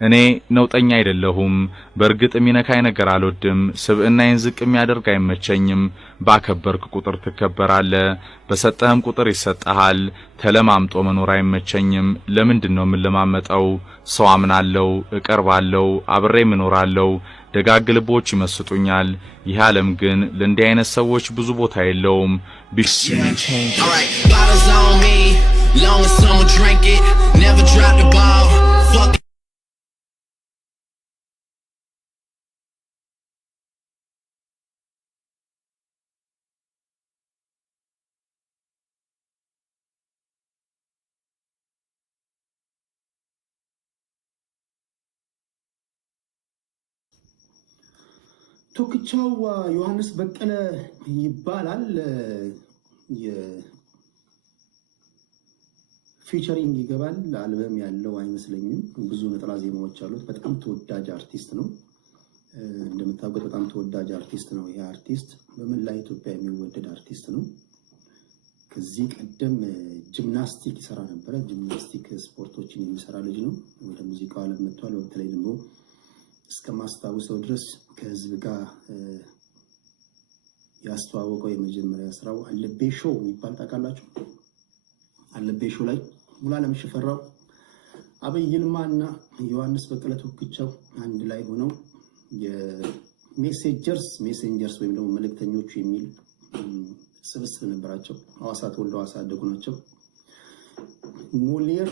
እኔ ነውጠኛ አይደለሁም በርግጥ የሚነካይ ነገር አልወድም ስብእናዬን ዝቅ የሚያደርግ አይመቸኝም ባከበርክ ቁጥር ትከበራለህ በሰጠህም ቁጥር ይሰጣሃል ተለማምጦ መኖር አይመቸኝም ለምንድነው የምለማመጠው ሰው አምናለው እቀርባለው አብሬም እኖራለው ደጋግ ልቦች ይመስጡኛል ይህ ዓለም ግን ለእንዲህ አይነት ሰዎች ብዙ ቦታ የለውም ቶክቻው ዮሐንስ በቀለ ይባላል ፊቸሪንግ ይገባል አልበም ያለው አይመስለኝም ብዙ ነጠላ ዜማዎች አሉት በጣም ተወዳጅ አርቲስት ነው እንደምታውቁት በጣም ተወዳጅ አርቲስት ነው ይሄ አርቲስት በመላ ኢትዮጵያ የሚወደድ አርቲስት ነው ከዚህ ቀደም ጂምናስቲክ ይሰራ ነበር ጂምናስቲክ ስፖርቶችን የሚሰራ ልጅ ነው ወደ ሙዚቃው ዓለም መጥቷል በተለይ ደግሞ እስከማስታውሰው ድረስ ከህዝብ ጋር ያስተዋወቀው የመጀመሪያ ስራው አለቤ ሾው የሚባል ታውቃላችሁ አለቤ ሾው ላይ ሙሉዓለም ሽፈራው አብይ ይልማና ዮሐንስ በቀለ ቶክቻው አንድ ላይ ሆነው የሜሴንጀርስ ወይም ደግሞ መልእክተኞች የሚል ስብስብ ነበራቸው ሐዋሳ ተወልደው ሐዋሳ ያደጉ ናቸው ሞሊየር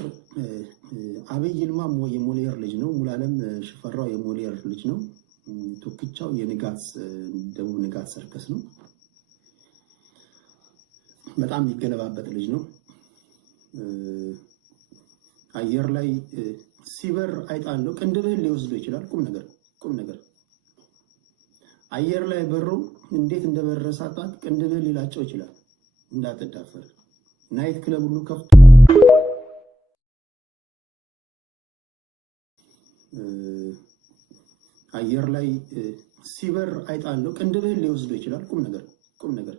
አብይ ይልማ የሞሊየር ልጅ ነው ሙሉዓለም ሽፈራው የሞሊየር ልጅ ነው ቶክቻው የንጋት ደቡብ ንጋት ሰርከስ ነው በጣም ይገለባበጥ ልጅ ነው አየር ላይ ሲበር አይጣለው ቅንድብህን ሊወስዶ ይችላል ቁም ነገር አየር ላይ በሮ እንዴት እንደበረሳጣት ቅንድብህን ሊላጨው ይችላል እንዳትዳፈር ናይት ክለብ ሁሉ ከፍቶ አየር ላይ ሲበር አይጣለው ቅንድብህን ሊወስዶ ይችላል ቁም ነገር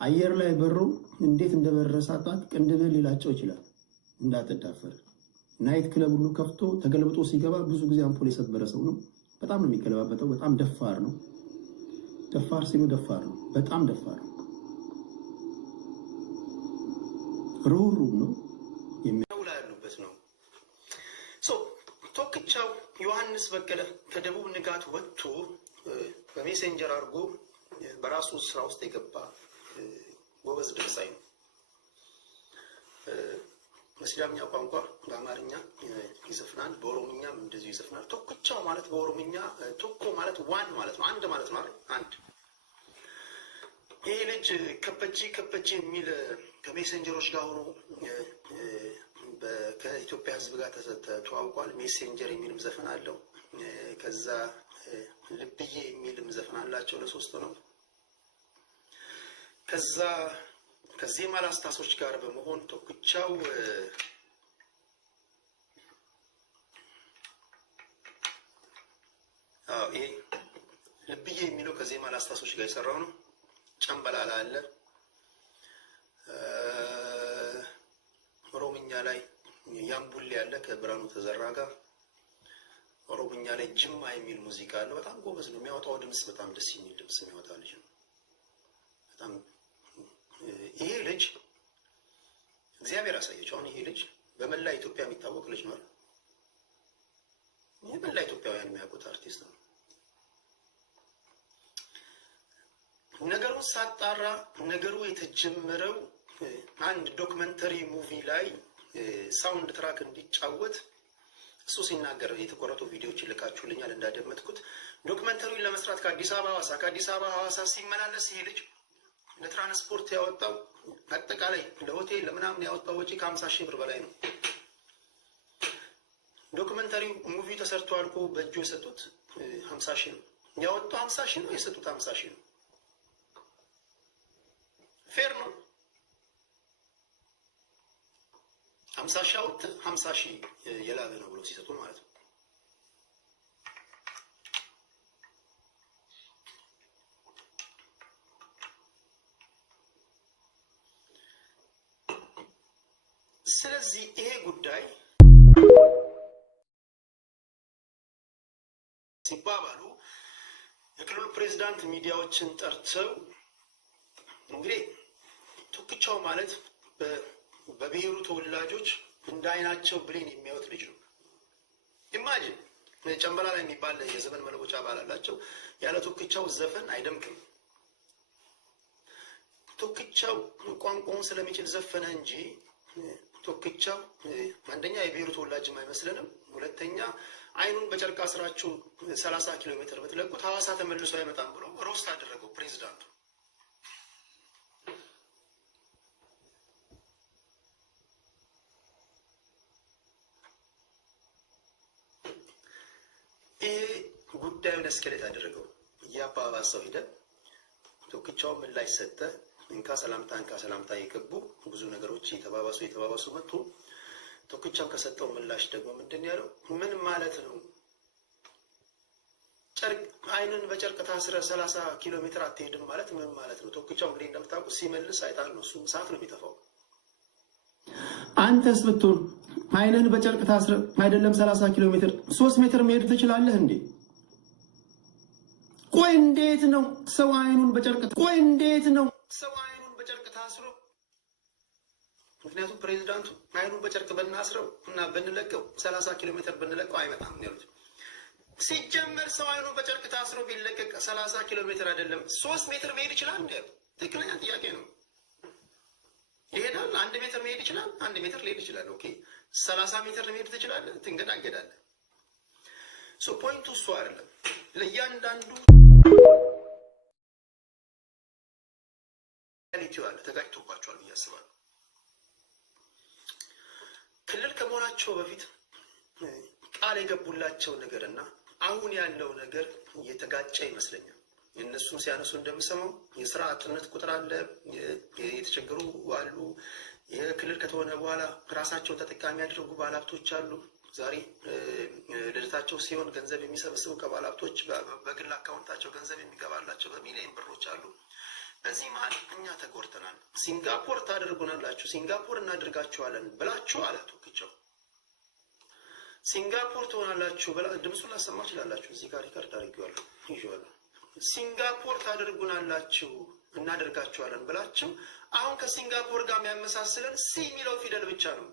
አየር ላይ በሮ እንዴት እንደበረሳጣት ቅንድብህን ሊላጨው ይችላል እንዳትዳፈር ናይት ክለብ ሁሉ ከፍቶ ተገልብጦ ሲገባ ብዙ ጊዜ አምፖል የሰበረ ሰው ነው በጣም ነው የሚገለባበጠው በጣም ደፋር ነው ደፋር ሲሉ ደፋር ነው በጣም ደፋር ነው ሩሩ ነው የሚያውላሉበት ነው ቶክቻው ዮሐንስ በቀለ ከደቡብ ንጋት ወጥቶ በሜሴንጀር አርጎ በራሱ ስራ ውስጥ የገባ ጎበዝ ድምጻይ ነው በሲዳምኛ ቋንቋ በአማርኛ ይዘፍናል በኦሮምኛም እንደዚሁ ይዘፍናል ቶክቻው ማለት በኦሮምኛ ቶኮ ማለት ዋን ማለት ነው አንድ ማለት ነው አንድ ይሄ ልጅ ከበጂ የሚል ከሜሴንጀሮች ጋር ሆኖ ከኢትዮጵያ ህዝብ ጋር ተዋውቋል ሜሴንጀር የሚልም ዘፈን አለው ከዛ ልብዬ የሚልም ዘፈን አላቸው ለሶስቱ ነው ከዛ ከዜማ ላስታሶች ጋር በመሆን ቶክቻው ይሄ ልብዬ የሚለው ከዜማ ላስታሶች ጋር የሰራው ነው ጨምበላላ አለ ኦሮምኛ ላይ ያምቡል ያለ ከብራኑ ተዘራ ጋር ኦሮምኛ ላይ ጅማ የሚል ሙዚቃ አለ በጣም ጎበዝ ነው የሚያወጣው ድምጽ በጣም ደስ የሚል ድምጽ የሚያወጣ ልጅ ነው በጣም ይሄ ልጅ እግዚአብሔር አሳየው አሁን ይሄ ልጅ በመላ ኢትዮጵያ የሚታወቅ ልጅ ነው በመላ ኢትዮጵያውያን የሚያውቁት አርቲስት ነው ነገሩን ሳጣራ ነገሩ የተጀመረው አንድ ዶክመንተሪ ሙቪ ላይ ሳውንድ ትራክ እንዲጫወት እሱ ሲናገር የተቆረጡ ቪዲዮዎች ይልካችሁልኛል እንዳደመጥኩት ዶክመንተሪውን ለመስራት ከአዲስ አበባ ሐዋሳ ሲመላለስ ይሄ ልጅ ለትራንስፖርት ያወጣው አጠቃላይ ለሆቴል ለምናምን ያወጣው ወጪ ከ50,000 ብር በላይ ነው ዶክመንተሪው ሙቪ ተሰርቶ አልቆ በእጁ የሰጡት 50,000 ነው ያወጣው 50,000 ነው የሰጡት 50,000 ነው ፌር ነው 50,000 አውጥ 50,000 የላበ ነው ብሎ ሲሰጡ ማለት ነው ስለዚህ ይሄ ጉዳይ ሲባባሉ የክልሉ ፕሬዝዳንት ሚዲያዎችን ጠርተው እንግዲህ ቶክቻው ማለት በብሔሩ ተወላጆች እንደ አይናቸው ብሌን የሚያዩት ልጅ ነው። ኢማጂን ጨምበላላ የሚባል የዘመን መለወጫ በዓል አላቸው። ያለ ቶክቻው ዘፈን አይደምቅም። ቶክቻው ቋንቋውን ስለሚችል ዘፈነ እንጂ ቶክቻው አንደኛ የብሔሩ ተወላጅም አይመስለንም፣ ሁለተኛ አይኑን በጨርቅ አስራችሁ 30 ኪሎ ሜትር ብትለቁት ሐዋሳ ተመልሶ አይመጣም ብሎ ሮስት አደረገው ፕሬዝዳንቱ። ይሄ ጉዳዩን እስከሌት አደረገው። እያባባሰው ሄደ። ቶክቻው ምላሽ ሰጠ። እንካ ሰላምታ የገቡ ብዙ ነገሮች የተባባሱ መጡ። ቶክቻው ከሰጠው ምላሽ ደግሞ ምንድን ያለው? ምን ማለት ነው? አይንን በጨርቅ ታስረ 30 ኪሎ ሜትር አትሄድም ማለት ምን ማለት ነው? ቶክቻው እንግዲህ እንደምታውቁት ሲመልስ አይጣል ነው፣ እሱ ሰዓት ነው የሚጠፋው። አንተስ ብትሆን አይንን በጨርቅ ታስረ አይደለም 30 ኪሎ ሜትር 3 ሜትር መሄድ ትችላለህ እንዴ? ቆይ እንዴት ነው ሰው አይኑን በጨርቅ ታስሮ? ምክንያቱም ፕሬዝዳንቱ አይኑን በጨርቅ ብናስረው እና ብንለቀው 30 ኪሎ ሜትር ብንለቀው አይመጣም ያሉት። ሲጀመር ሰው አይኑን በጨርቅ ታስሮ ቢለቀቅ 30 ኪሎ ሜትር አይደለም 3 ሜትር መሄድ ይችላል እንዴ? ትክክለኛ ጥያቄ ነው። ይሄዳል። 1 ሜትር መሄድ ይችላል። 1 ሜትር ሊሄድ ይችላል። ኦኬ 30 ሜትር መሄድ ትችላለህ። ትንገዳገዳለህ። ሶ ፖይንቱ እሱ አይደለም። ለእያንዳንዱ ሪቲዋል ተጋጭቶባቸዋል ብዬ አስባለሁ። ክልል ከመሆናቸው በፊት ቃል የገቡላቸው ነገርና አሁን ያለው ነገር እየተጋጨ ይመስለኛል። እነሱም ሲያነሱ እንደምሰማው የስራ አጥነት ቁጥር አለ፣ የተቸገሩ አሉ። የክልል ከተሆነ በኋላ ራሳቸውን ተጠቃሚ ያደረጉ ባለሀብቶች አሉ። ዛሬ ልደታቸው ሲሆን ገንዘብ የሚሰበስቡ ከባለሀብቶች በግል አካውንታቸው ገንዘብ የሚገባላቸው በሚሊዮን ብሮች አሉ። በዚህ መሀል እኛ ተጎድተናል። ሲንጋፖር ታደርጉናላችሁ፣ ሲንጋፖር እናደርጋችኋለን ብላችሁ አለ ቶክቻው። ሲንጋፖር ትሆናላችሁ ብላ ድምፁን ላሰማ ይችላላችሁ። እዚህ ጋር ሪከርድ አድርጌዋለሁ ይዤዋለሁ። ሲንጋፖር ታደርጉናላችሁ እናደርጋችኋለን ብላችሁ አሁን ከሲንጋፖር ጋር የሚያመሳስለን ሲ የሚለው ፊደል ብቻ ነው።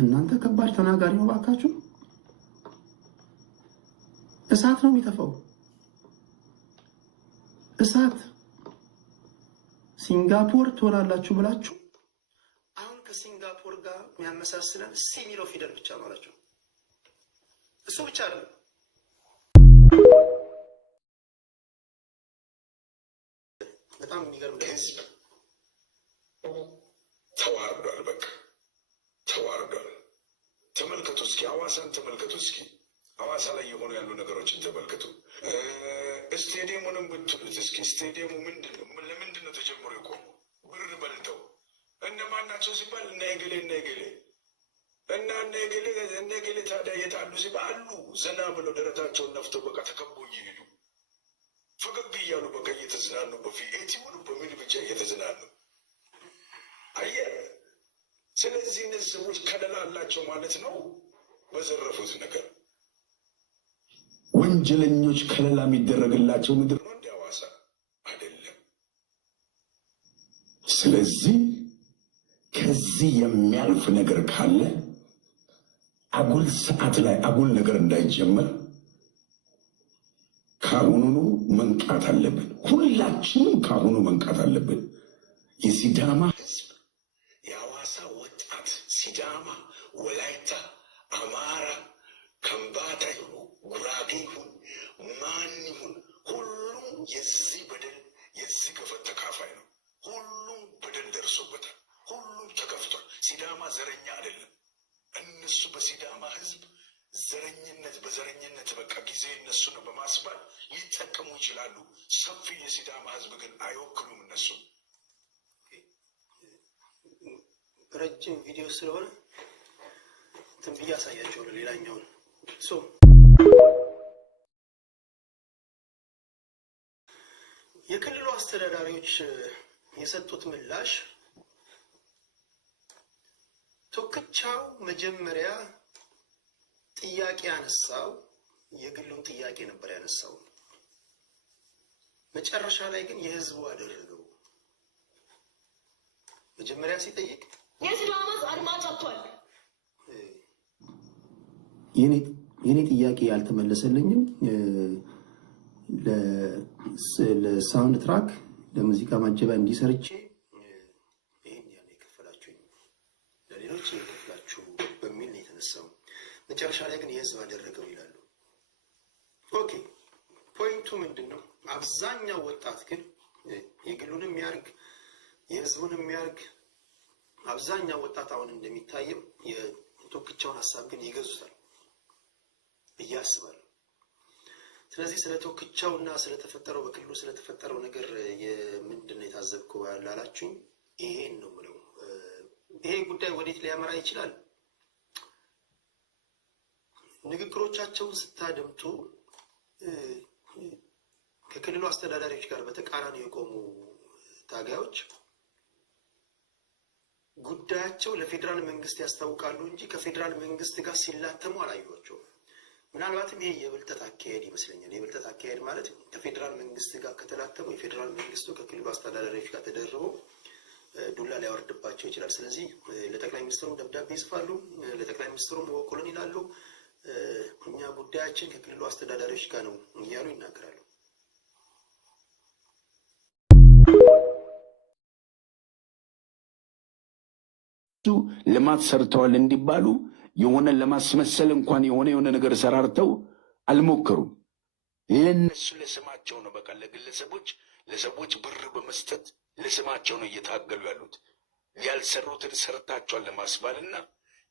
እናንተ ከባድ ተናጋሪ ነው ባካችሁ። እሳት ነው የሚተፋው፣ እሳት። ሲንጋፖር ትሆናላችሁ ብላችሁ አሁን ከሲንጋፖር ጋር የሚያመሳስለን ሲ የሚለው ፊደል ብቻ ማለችሁ። እሱ ብቻ አይደለም። በጣም የሚገርም ህዝብ ተዋርዷል። በቃ ተዋርዷል። ተመልከቱ እስኪ ሐዋሳን ተመልከቱ እስኪ ሐዋሳ ላይ የሆኑ ያሉ ነገሮችን ተመልከቱ። ስቴዲየሙንም ብትሉት እስኪ ስቴዲየሙ ለምንድን ነው ተጀምሮ የቆሙ? ብር በልተው እነማን ናቸው ሲባል እነ ገሌ እነ ገሌ ታዲያ የታሉ ሲባል አሉ። ዘና ብለው ደረታቸውን ነፍተው በቃ ተከቦ እየሄዱ ፈገግ እያሉ በቃ እየተዝናኑ በፊት ሆኑ በምን ብቻ እየተዝናኑ አየህ። ስለዚህ እነዚህ ሰዎች ከለላ አላቸው ማለት ነው። በዘረፉት ነገር ወንጀለኞች ከለላ የሚደረግላቸው ምድር ነው እንደ ሐዋሳ አይደለም። ስለዚህ ከዚህ የሚያልፍ ነገር ካለ አጉል ሰዓት ላይ አጉል ነገር እንዳይጀመር ካሁኑ መንቃት አለብን። ሁላችንም ካሁኑ መንቃት አለብን። የሲዳማ ህዝብ፣ የሐዋሳ ወጣት፣ ሲዳማ፣ ወላይታ፣ አማራ፣ ከምባታ ይሁን ጉራጌ ይሁን ማን ይሁን ሁሉም የዚህ በደል የዚህ ገፈት ተካፋይ ነው። ሁሉም በደል ደርሶበታል። ሁሉም ተከፍቷል። ሲዳማ ዘረኛ አይደለም። እነሱ በሲዳማ ህዝብ በዘረኝነት በቃ ጊዜ እነሱ ነው በማስባል ሊጠቀሙ ይችላሉ። ሰፊ የሲዳማ ህዝብ ግን አይወክሉም። እነሱ ረጅም ቪዲዮ ስለሆነ ትንብያ ያሳያቸው ሌላኛውን የክልሉ አስተዳዳሪዎች የሰጡት ምላሽ ቶክቻው መጀመሪያ ጥያቄ ያነሳው የግሉን ጥያቄ ነበር ያነሳው። መጨረሻ ላይ ግን የህዝቡ አደረገው። መጀመሪያ ሲጠይቅ የሲዳማስ አድማጭ አጥቷል። የኔ ጥያቄ ያልተመለሰልኝም ለሳውንድ ትራክ ለሙዚቃ ማጀባ እንዲሰርቼ ይሄን ያለ የከፈላችሁ ለሌሎች የከፈላችሁ በሚል ነው የተነሳው። መጨረሻ ላይ ግን የህዝብ አደረገው ይላሉ። ኦኬ ፖይንቱ ምንድነው? አብዛኛው ወጣት ግን የግሉንም ያርግ የህዝቡንም ያርግ አብዛኛው ወጣት አሁን እንደሚታየው የቶክቻውን ሀሳብ ግን ይገዙታል ብዬ አስባለሁ። ስለዚህ ስለ ቶክቻውና ስለተፈጠረው በክልሉ ስለተፈጠረው ነገር ምንድነው የታዘብከው ላላችሁኝ ይሄን ነው የምለው። ይሄ ጉዳይ ወዴት ሊያመራ ይችላል? ንግግሮቻቸውን ስታደምጡ ከክልሉ አስተዳዳሪዎች ጋር በተቃራኒ የቆሙ ታጋዮች ጉዳያቸው ለፌዴራል መንግስት ያስታውቃሉ እንጂ ከፌዴራል መንግስት ጋር ሲላተሙ አላየኋቸውም። ምናልባትም ይሄ የብልጠት አካሄድ ይመስለኛል። የብልጠት አካሄድ ማለት ከፌዴራል መንግስት ጋር ከተላተሙ የፌዴራል መንግስቱ ከክልሉ አስተዳዳሪዎች ጋር ተደርበው ዱላ ሊያወርድባቸው ይችላል። ስለዚህ ለጠቅላይ ሚኒስትሩም ደብዳቤ ይጽፋሉ፣ ለጠቅላይ ሚኒስትሩም ወኩልን ይላሉ። እኛ ጉዳያችን ከክልሉ አስተዳዳሪዎች ጋር ነው እያሉ ይናገራሉ። ልማት ሰርተዋል እንዲባሉ የሆነ ለማስመሰል እንኳን የሆነ ነገር ሰራርተው አልሞከሩም። ለነሱ ለስማቸው ነው። በቃ ለግለሰቦች ለሰዎች ብር በመስጠት ለስማቸው ነው እየታገሉ ያሉት። ያልሰሩትን ሰርታቸዋል ለማስባልና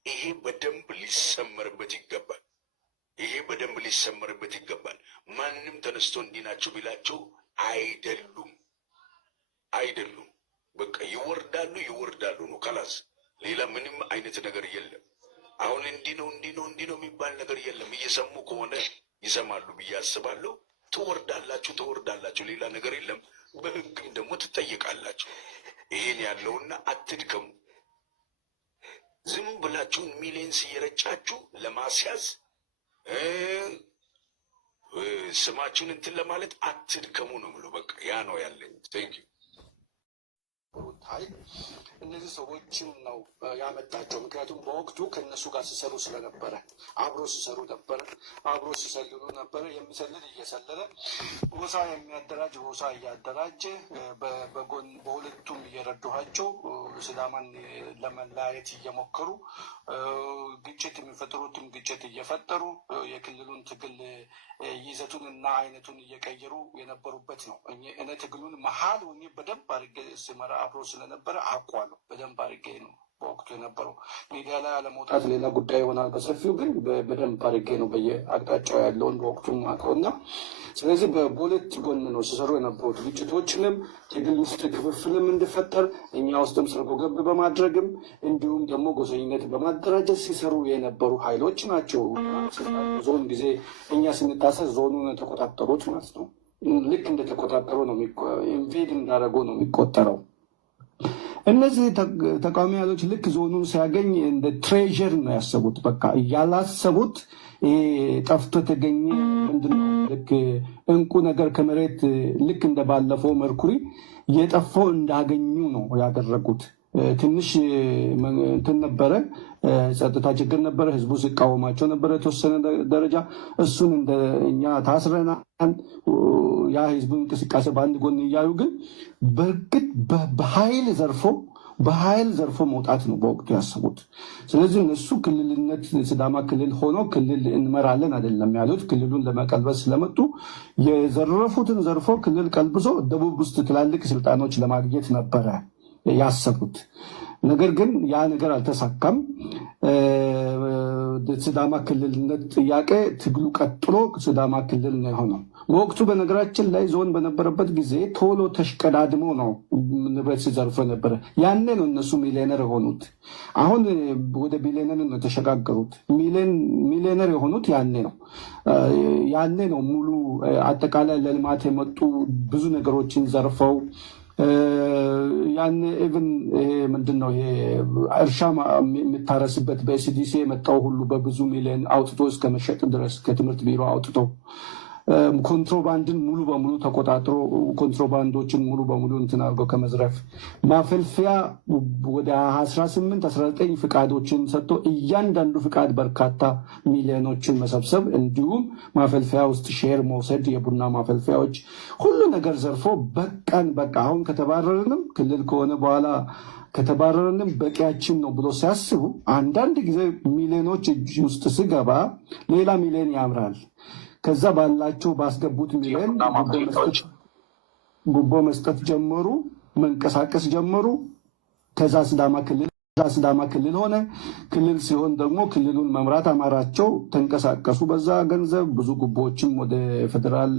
ይሄ በደንብ ሊሰመርበት ይገባል። ይሄ በደንብ ሊሰመርበት ይገባል። ማንም ተነስቶ እንዲህ ናቸው ቢላቸው አይደሉም። በቃ ይወርዳሉ ነው ካላስ ሌላ ምንም አይነት ነገር የለም። አሁን እንዲህ ነው የሚባል ነገር የለም። እየሰሙ ከሆነ ይሰማሉ ብዬ አስባለሁ። ትወርዳላችሁ፣ ሌላ ነገር የለም። በህግም ደግሞ ትጠይቃላችሁ። ይሄን ያለውና አትድከሙ። ዝም ብላችሁን ሚሊየንስ እየረጫችሁ ለማስያዝ ስማችሁን እንትን ለማለት አትድከሙ ነው ብሎ በቃ ያ ነው ያለኝ። ቴንክ ዩ። እነዚህ ሰዎችን ነው ያመጣቸው። ምክንያቱም በወቅቱ ከነሱ ጋር ሲሰሩ ስለነበረ አብሮ ሲሰሩ ነበረ፣ አብሮ ሲሰልሉ ነበረ። የሚሰልል እየሰለለ ጎሳ የሚያደራጅ ጎሳ እያደራጀ በጎን በሁለቱም እየረዷቸው ሲዳማን ለመለያየት እየሞከሩ ግጭት የሚፈጥሩትም ግጭት እየፈጠሩ የክልሉን ትግል ይዘቱን እና አይነቱን እየቀየሩ የነበሩበት ነው። እኔ ትግሉን መሀል ሆኜ በደንብ አድርጌ ስመራ አብሮ ስለነበረ አውቃለሁ። በደንብ አድርጌ ነው በወቅቱ የነበረው። ሚዲያ ላይ አለመውጣት ሌላ ጉዳይ ይሆናል በሰፊው፣ ግን በደንብ አድርጌ ነው በየአቅጣጫው ያለውን በወቅቱ አውቀውና፣ ስለዚህ በሁለት ጎን ነው ሲሰሩ የነበሩት። ግጭቶችንም ትግል ውስጥ ክፍፍልም እንዲፈጠር እኛ ውስጥም ሰርጎ ገብ በማድረግም እንዲሁም ደግሞ ጎሰኝነት በማደራጀት ሲሰሩ የነበሩ ኃይሎች ናቸው። ዞን ጊዜ እኛ ስንታሰር ዞኑን ተቆጣጠሩት ማለት ነው። ልክ እንደተቆጣጠሩ ነው ኢንቬድ እንዳደረጉ ነው የሚቆጠረው። እነዚህ ተቃዋሚ ኃይሎች ልክ ዞኑን ሲያገኝ እንደ ትሬዠር ነው ያሰቡት። በቃ ያላሰቡት ጠፍቶ የተገኘ ምንድነው ልክ እንቁ ነገር ከመሬት ልክ እንደባለፈው መርኩሪ የጠፋው እንዳገኙ ነው ያደረጉት። ትንሽ እንትን ነበረ፣ ጸጥታ ችግር ነበረ፣ ህዝቡ ሲቃወማቸው ነበረ የተወሰነ ደረጃ። እሱን እንደ እኛ ታስረናል ያ ህዝቡ እንቅስቃሴ በአንድ ጎን እያዩ ግን በእርግጥ በኃይል ዘርፎ መውጣት ነው በወቅቱ ያሰቡት። ስለዚህ እነሱ ክልልነት ሲዳማ ክልል ሆኖ ክልል እንመራለን አይደለም ያሉት። ክልሉን ለመቀልበስ ስለመጡ የዘረፉትን ዘርፎ ክልል ቀልብሶ ደቡብ ውስጥ ትላልቅ ስልጣኖች ለማግኘት ነበረ ያሰቡት። ነገር ግን ያ ነገር አልተሳካም። ሲዳማ ክልልነት ጥያቄ ትግሉ ቀጥሎ ሲዳማ ክልል ነው የሆነው። በወቅቱ በነገራችን ላይ ዞን በነበረበት ጊዜ ቶሎ ተሽቀዳድሞ ነው ንብረት ሲዘርፎ ነበረ። ያኔ ነው እነሱ ሚሊዮነር የሆኑት። አሁን ወደ ቢሊዮነር ነው የተሸጋገሩት። ሚሊዮነር የሆኑት ያኔ ነው። ያኔ ነው ሙሉ አጠቃላይ ለልማት የመጡ ብዙ ነገሮችን ዘርፈው ያን ኢቭን ይሄ ምንድነው ይሄ እርሻ የሚታረስበት በኤስዲሲ የመጣው ሁሉ በብዙ ሚሊዮን አውጥቶ እስከ መሸጥ ድረስ ከትምህርት ቢሮ አውጥቶ ኮንትሮባንድን ሙሉ በሙሉ ተቆጣጥሮ ኮንትሮባንዶችን ሙሉ በሙሉ እንትን አድርገው ከመዝረፍ ማፈልፊያ ወደ 18-19 ፍቃዶችን ሰጥቶ እያንዳንዱ ፍቃድ በርካታ ሚሊዮኖችን መሰብሰብ እንዲሁም ማፈልፊያ ውስጥ ሼር መውሰድ የቡና ማፈልፊያዎች ሁሉ ነገር ዘርፎ በቃን በቃ አሁን ከተባረርንም ክልል ከሆነ በኋላ ከተባረርንም በቂያችን ነው ብሎ ሲያስቡ አንዳንድ ጊዜ ሚሊዮኖች እጅ ውስጥ ሲገባ ሌላ ሚሊዮን ያምራል። ከዛ ባላቸው ባስገቡት ሚሊዮን ጉቦ መስጠት ጀመሩ፣ መንቀሳቀስ ጀመሩ። ከዛ ሲዳማ ክልል ሆነ። ክልል ሲሆን ደግሞ ክልሉን መምራት አማራቸው። ተንቀሳቀሱ በዛ ገንዘብ ብዙ ጉቦዎችም ወደ ፌዴራል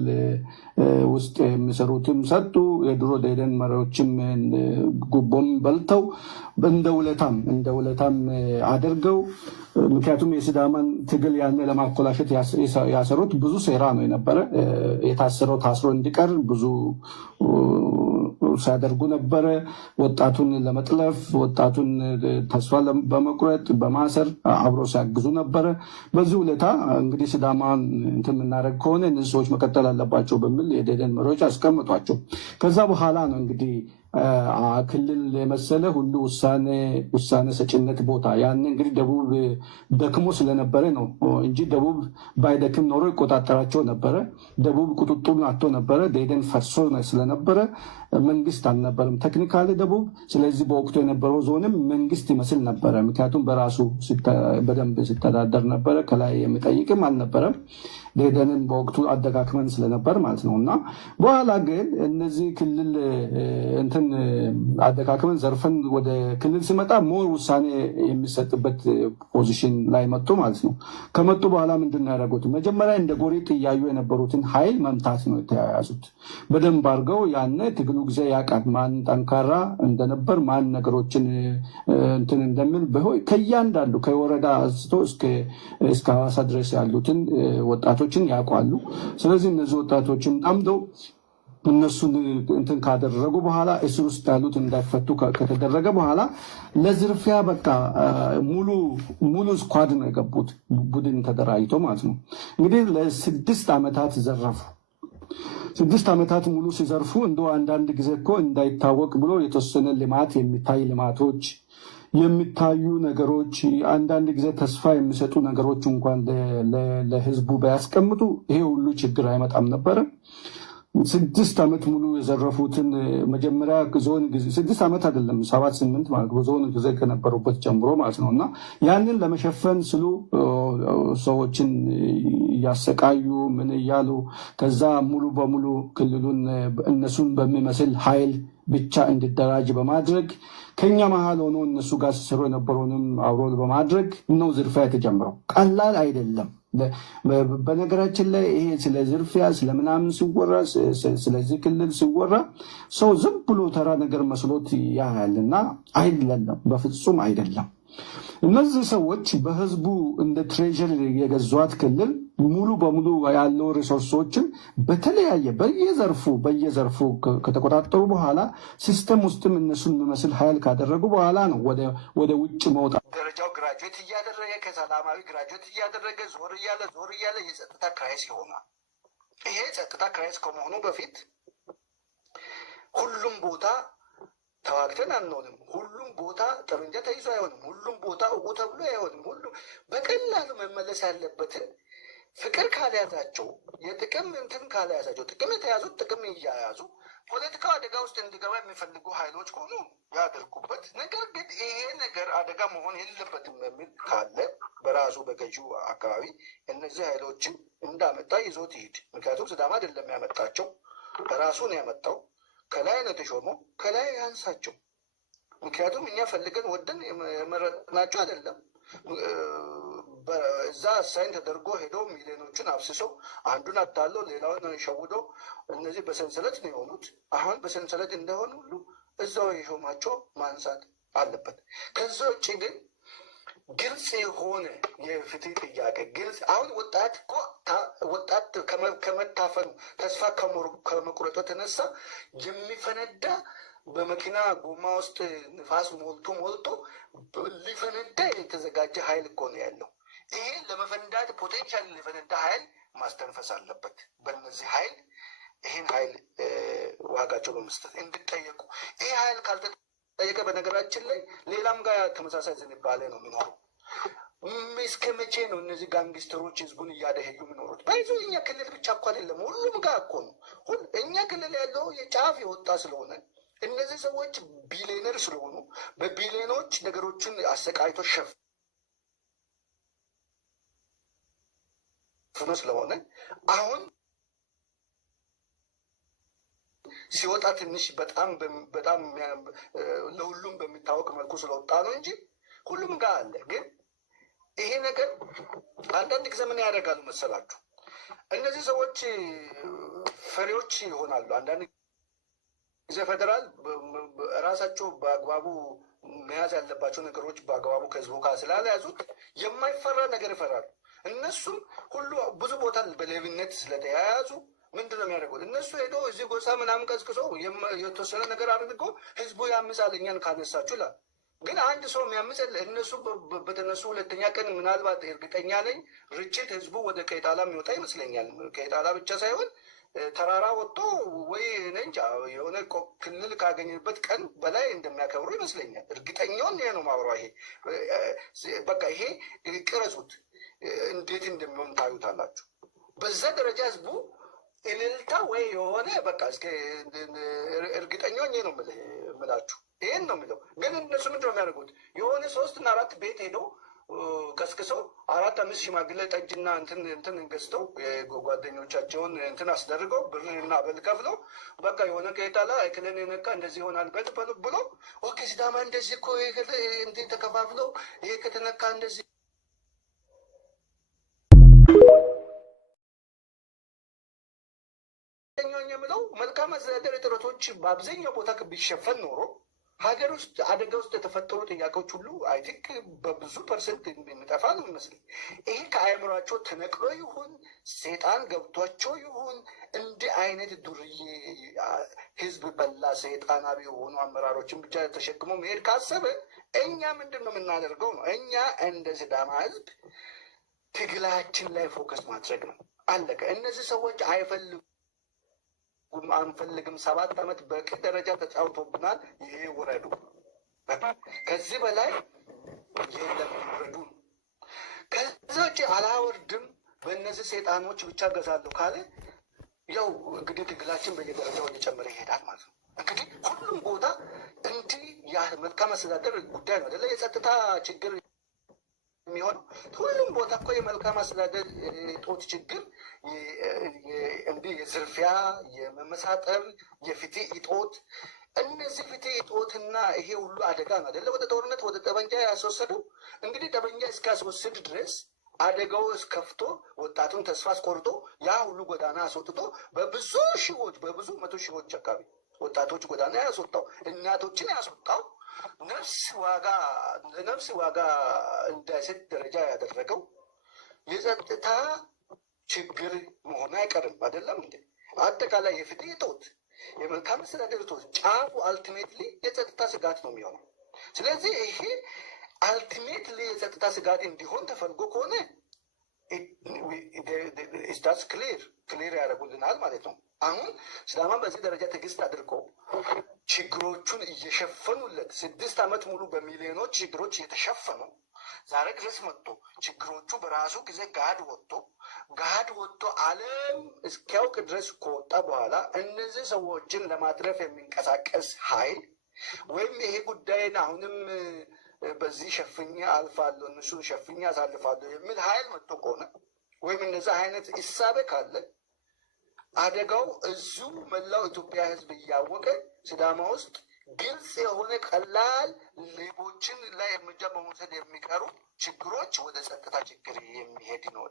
ውስጥ የሚሰሩትም ሰጡ። የድሮ ደኢህዴን መሪዎችም ጉቦም በልተው እንደ ውለታም አድርገው ምክንያቱም የሲዳማን ትግል ያኔ ለማኮላሸት ያሰሩት ብዙ ሴራ ነው የነበረ። የታሰረው ታስሮ እንዲቀር ብዙ ሲያደርጉ ነበረ። ወጣቱን ለመጥለፍ ወጣቱን ተስፋ በመቁረጥ በማሰር አብሮ ሲያግዙ ነበረ። በዚህ ሁኔታ እንግዲህ ሲዳማን እንትን የምናደርግ ከሆነ እነዚህ ሰዎች መቀጠል አለባቸው በሚል የደኢህዴን መሪዎች አስቀምጧቸው። ከዛ በኋላ ነው እንግዲህ ክልል የመሰለ ሁሉ ውሳኔ ሰጭነት ቦታ ያን እንግዲህ ደቡብ ደክሞ ስለነበረ ነው እንጂ ደቡብ ባይደክም ኖሮ ይቆጣጠራቸው ነበረ። ደቡብ ቁጥጥሩን አጥቶ ነበረ። ደኢህዴን ፈርሶ ስለነበረ መንግስት አልነበረም ቴክኒካሊ ደቡብ። ስለዚህ በወቅቱ የነበረው ዞንም መንግስት ይመስል ነበረ። ምክንያቱም በራሱ በደንብ ሲተዳደር ነበረ። ከላይ የሚጠይቅም አልነበረም። ደኢህዴንን በወቅቱ አደጋክመን ስለነበር ማለት ነው። እና በኋላ ግን እነዚህ ክልል እንትን አደጋክመን ዘርፈን ወደ ክልል ሲመጣ ሞር ውሳኔ የሚሰጥበት ፖዚሽን ላይ መጡ ማለት ነው። ከመጡ በኋላ ምንድን ነው ያደረጉት? መጀመሪያ እንደ ጎሪጥ እያዩ የነበሩትን ኃይል መምታት ነው የተያያዙት። በደንብ አድርገው ያነ ትግሉ ጊዜ ያውቃል ማን ጠንካራ እንደነበር ማን ነገሮችን እንትን እንደምን ከእያንዳንዱ ከወረዳ አንስቶ እስከ ሐዋሳ ድረስ ያሉትን ወጣቶችን ያውቃሉ። ስለዚህ እነዚህ ወጣቶችን ጠምደው እነሱን እንትን ካደረጉ በኋላ እስር ውስጥ ያሉት እንዳይፈቱ ከተደረገ በኋላ ለዝርፊያ በቃ ሙሉ ስኳድ ነው የገቡት፣ ቡድን ተደራጅቶ ማለት ነው። እንግዲህ ለ6 ዓመታት ዘረፉ። 6 ዓመታት ሙሉ ሲዘርፉ እንደ አንዳንድ ጊዜ እኮ እንዳይታወቅ ብሎ የተወሰነ ልማት የሚታይ ልማቶች የሚታዩ ነገሮች አንዳንድ ጊዜ ተስፋ የሚሰጡ ነገሮች እንኳን ለህዝቡ ባያስቀምጡ ይሄ ሁሉ ችግር አይመጣም ነበረ። 6 ዓመት ሙሉ የዘረፉትን መጀመሪያ ዞን ጊዜ 6 ዓመት አይደለም 7-8 ማለት በዞን ጊዜ ከነበሩበት ጀምሮ ማለት ነው። እና ያንን ለመሸፈን ስሉ ሰዎችን እያሰቃዩ ምን እያሉ ከዛ ሙሉ በሙሉ ክልሉን እነሱን በሚመስል ኃይል ብቻ እንዲደራጅ በማድረግ ከኛ መሀል ሆኖ እነሱ ጋር ሲሰሩ የነበረውንም አብሮ በማድረግ ነው ዝርፊያ የተጀመረው። ቀላል አይደለም። በነገራችን ላይ ይሄ ስለ ዝርፊያ ስለምናምን ሲወራ ስለዚህ ክልል ሲወራ ሰው ዝም ብሎ ተራ ነገር መስሎት ያያልና አይደለም፣ በፍጹም አይደለም። እነዚህ ሰዎች በህዝቡ እንደ ትሬዥር የገዟት ክልል ሙሉ በሙሉ ያለው ሪሶርሶችን በተለያየ በየዘርፉ ከተቆጣጠሩ በኋላ ሲስተም ውስጥም እነሱን የሚመስል ኃይል ካደረጉ በኋላ ነው ወደ ውጭ መውጣት። ደረጃው ግራጁዌት እያደረገ ከሰላማዊ ግራጁዌት እያደረገ ዞር እያለ የጸጥታ ክራይስ ይሆናል። ይሄ ጸጥታ ክራይስ ከመሆኑ በፊት ሁሉም ቦታ ተዋግተን አንሆንም። ሁሉም ቦታ ጠመንጃ ተይዞ አይሆንም። ሁሉም ቦታ እቁ ተብሎ አይሆንም። ሁሉም በቀላሉ መመለስ ያለበትን ፍቅር ካልያዛቸው የጥቅም እንትን ካልያዛቸው ጥቅም የተያዙት ጥቅም እያያዙ ፖለቲካው አደጋ ውስጥ እንዲገባ የሚፈልጉ ኃይሎች ከሆኑ ያደርጉበት። ነገር ግን ይሄ ነገር አደጋ መሆን የለበትም የሚል ካለ በራሱ በገዢው አካባቢ እነዚህ ኃይሎችን እንዳመጣ ይዞት ይሄድ። ምክንያቱም ሲዳማ አይደለም ያመጣቸው፣ ራሱ ነው ያመጣው። ከላይ ነው የተሾመው፣ ከላይ ያንሳቸው። ምክንያቱም እኛ ፈልገን ወደን የመረጥናቸው አይደለም። በዛ አሳይን ተደርጎ ሄደው ሚሊዮኖችን አብስሰው አንዱን አታለው ሌላውን ሸውደው እነዚህ በሰንሰለት ነው የሆኑት። አሁን በሰንሰለት እንደሆኑ ሁሉ እዛው የሾማቸው ማንሳት አለበት። ከዛ ውጭ ግን ግልጽ የሆነ የፍትህ ጥያቄ ግልጽ አሁን ወጣት ከመታፈኑ ተስፋ ከመቁረጡ የተነሳ የሚፈነዳ በመኪና ጎማ ውስጥ ንፋስ ሞልቶ ሊፈነዳ የተዘጋጀ ኃይል እኮ ነው ያለው። ይሄ ለመፈንዳት ፖቴንሻል ሊፈነዳ ኃይል ማስተንፈስ አለበት። በእነዚህ ኃይል ይህን ኃይል ዋጋቸው በመስጠት እንድጠየቁ። ይህ ኃይል ካልተጠየቀ በነገራችን ላይ ሌላም ጋር ተመሳሳይ ዝንባሌ ነው የሚኖረው። እስከ መቼ ነው እነዚህ ጋንግስተሮች ህዝቡን እያደሄዩ የሚኖሩት? ባይዞ እኛ ክልል ብቻ እኮ አይደለም፣ ሁሉም ጋር እኮ ነው። እኛ ክልል ያለው የጫፍ የወጣ ስለሆነ እነዚህ ሰዎች ቢሊዮነር ስለሆኑ በቢሊዮኖች ነገሮችን አሰቃይቶ ሸፍኖ ስለሆነ አሁን ሲወጣ ትንሽ በጣም ለሁሉም በሚታወቅ መልኩ ስለወጣ ነው እንጂ ሁሉም ጋር አለ። ግን ይሄ ነገር አንዳንድ ጊዜ ምን ያደርጋሉ መሰላችሁ? እነዚህ ሰዎች ፈሪዎች ይሆናሉ። አንዳንድ ጊዜ ፌደራል ራሳቸው በአግባቡ መያዝ ያለባቸው ነገሮች በአግባቡ ከህዝቡ ጋር ስላልያዙት የማይፈራ ነገር ይፈራሉ። እነሱም ሁሉ ብዙ ቦታ በሌብነት ስለተያያዙ ምንድን ነው የሚያደርጉት? እነሱ ሄዶ እዚህ ጎሳ ምናምን ቀዝቅዞ የተወሰነ ነገር አድርጎ ህዝቡ ያምጻል እኛን ካነሳችሁ ይላል። ግን አንድ ሰው የሚያምጽል እነሱ በተነሱ ሁለተኛ ቀን ምናልባት እርግጠኛ ነኝ ርችት ህዝቡ ወደ ቀይጣላ የሚወጣ ይመስለኛል። ቀይጣላ ብቻ ሳይሆን ተራራ ወጥቶ ወይ ነንጃ የሆነ ክልል ካገኘበት ቀን በላይ እንደሚያከብሩ ይመስለኛል። እርግጠኛውን ይሄ ነው ማውራ። ይሄ በቃ ይሄ ቅረጹት፣ እንዴት እንደሚሆን ታዩታላችሁ። በዛ ደረጃ ህዝቡ እልልታ ወይ የሆነ በቃ እስከ እርግጠኛውን ይሄ ነው የምላችሁ። ይሄን ነው የሚለው። ግን እነሱ ምንድን ነው የሚያደርጉት? የሆነ 3 እና 4 ቤት ሄደው ቀስቅሰው 4 5 ሽማግሌ ጠጅና እንትን ገዝተው ጓደኞቻቸውን እንትን አስደርገው ብርና በል ከፍለው በቃ የሆነ ከየጣላ እክልን የነካ እንደዚህ ይሆናል ብሎ ኦኬ ሲዳማ እንደዚህ እኮ እንትን ተከፋፍለው ይሄ ከተነካ እንደዚህ የምለው መልካም አስተዳደር ጥረቶች በአብዛኛው ቦታ ቢሸፈን ኖሮ ሀገር ውስጥ አደጋ ውስጥ የተፈጠሩ ጥያቄዎች ሁሉ አይ ቲንክ በብዙ ፐርሰንት የሚጠፋ ነው ይመስለኝ። ይሄ ከአእምሯቸው ተነቅሎ ይሁን ሴጣን ገብቷቸው ይሁን እንዲህ አይነት ዱርዬ ህዝብ በላ ሰይጣናዊ የሆኑ አመራሮችን ብቻ ተሸክሞ መሄድ ካሰበ እኛ ምንድን ነው የምናደርገው ነው? እኛ እንደ ሲዳማ ህዝብ ትግላችን ላይ ፎከስ ማድረግ ነው። አለቀ። እነዚህ ሰዎች አንፈልግም 7 ዓመት በቂ ደረጃ ተጫውቶብናል። ይሄ ውረዱ፣ ከዚህ በላይ የለም ውረዱ። ከዚህ ውጭ አላወርድም በእነዚህ ሰይጣኖች ብቻ ገዛለሁ ካለ ያው እንግዲህ ትግላችን በየደረጃው እየጨመረ ይሄዳል ማለት ነው። እንግዲህ ሁሉም ቦታ እንዲህ መልካም አስተዳደር ጉዳይ ነው አይደለ? የጸጥታ ችግር የሚሆነው ሁሉም ቦታ እኮ የመልካም አስተዳደር ጦት ችግር እንዲህ የዝርፊያ፣ የመመሳጠር፣ የፍትህ እጦት፣ እነዚህ ፍትህ እጦትና ይሄ ሁሉ አደጋ ነው አይደለ? ወደ ጦርነት ወደ ጠመንጃ ያስወሰደው። እንግዲህ ጠመንጃ እስካስወስድ ድረስ አደጋው እስከፍቶ ወጣቱን ተስፋ አስቆርጦ ያ ሁሉ ጎዳና አስወጥቶ በብዙ ሺዎች በብዙ 100 ሺዎች አካባቢ ወጣቶች ጎዳና ያስወጣው፣ እናቶችን ያስወጣው፣ ለነፍስ ዋጋ እንዳይሰጥ ደረጃ ያደረገው የጸጥታ ችግር መሆኑ አይቀርም አይደለም እንዴ? አጠቃላይ የፍትህ እጦት፣ የመልካም አስተዳደር እጦት ጫፉ አልቲሜትሊ የጸጥታ ስጋት ነው የሚሆነው። ስለዚህ ይሄ አልቲሜትሊ የጸጥታ ስጋት እንዲሆን ተፈልጎ ከሆነ ስታትስ ክሊር ያደርጉልናል ማለት ነው። አሁን ሲዳማ በዚህ ደረጃ ትዕግስት አድርገው ችግሮቹን እየሸፈኑለት 6 ዓመት ሙሉ በሚሊዮኖች ችግሮች እየተሸፈኑ ዛሬ ድረስ መጥቶ ችግሮቹ በራሱ ጊዜ ጋድ ወጥቶ ዓለም እስኪያውቅ ድረስ ከወጣ በኋላ እነዚህ ሰዎችን ለማትረፍ የሚንቀሳቀስ ኃይል ወይም ይሄ ጉዳይን አሁንም በዚህ ሸፍኛ አልፋለሁ እነሱን ሸፍኛ አሳልፋለሁ የሚል ኃይል መጥቶ ከሆነ ወይም እነዚህ አይነት እሳቤ ካለ አደጋው እዚሁ መላው ኢትዮጵያ ሕዝብ እያወቀ ሲዳማ ውስጥ ግልጽ የሆነ ቀላል ሌቦችን ላይ እርምጃ በመውሰድ የሚቀሩ ችግሮች ወደ ጸጥታ ችግር እየሄደ ነው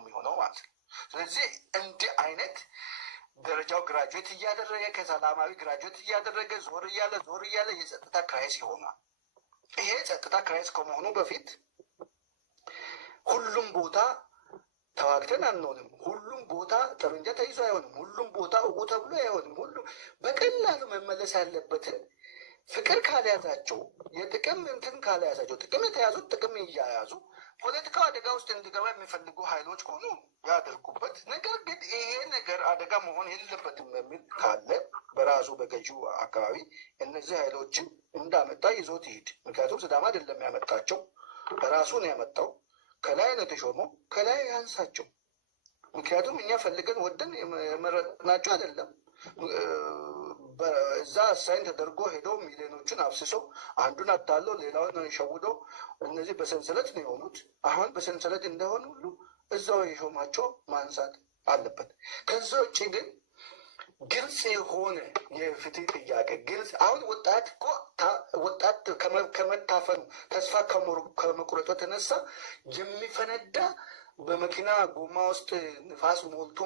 የሚሆነው ማለት ነው። ስለዚህ እንዲህ አይነት ደረጃው ግራጁዌት እያደረገ ከሰላማዊ ግራጁዌት እያደረገ ዞር እያለ የጸጥታ ክራይስ ይሆናል። ይሄ ጸጥታ ክራይስ ከመሆኑ በፊት ሁሉም ቦታ ተዋግተን አንሆንም። ሁሉም ሁሉም ቦታ ጠመንጃ ተይዞ አይሆንም። ሁሉም ቦታ እቁ ተብሎ አይሆንም። ሁሉ በቀላሉ መመለስ ያለበትን ፍቅር ካልያዛቸው የጥቅም እንትን ካልያዛቸው ጥቅም የተያዙት ጥቅም እያያዙ ፖለቲካው አደጋ ውስጥ እንዲገባ የሚፈልጉ ኃይሎች ከሆኑ ያደርጉበት። ነገር ግን ይሄ ነገር አደጋ መሆን የለበትም የሚል ካለ በራሱ በገዢው አካባቢ እነዚህ ኃይሎችን እንዳመጣ ይዞት ይሄድ። ምክንያቱም ሲዳማ አይደለም ያመጣቸው፣ ራሱ ነው ያመጣው። ከላይ ነው የተሾመው፣ ከላይ ያንሳቸው። ምክንያቱም እኛ ፈልገን ወደን የመረጥናቸው አይደለም። እዛ አሳይን ተደርጎ ሄደው ሚሊዮኖችን አፍስሰው አንዱን አታለው ሌላውን ሸውደው እነዚህ በሰንሰለት ነው የሆኑት። አሁን በሰንሰለት እንደሆኑ ሁሉ እዛው የሾማቸው ማንሳት አለበት። ከዛ ውጭ ግን ግልጽ የሆነ የፍትህ ጥያቄ ግልጽ አሁን ወጣት እኮ ወጣት ከመታፈኑ ተስፋ ከመቁረጡ የተነሳ የሚፈነዳ በመኪና ጎማ ውስጥ ንፋስ ሞልቶ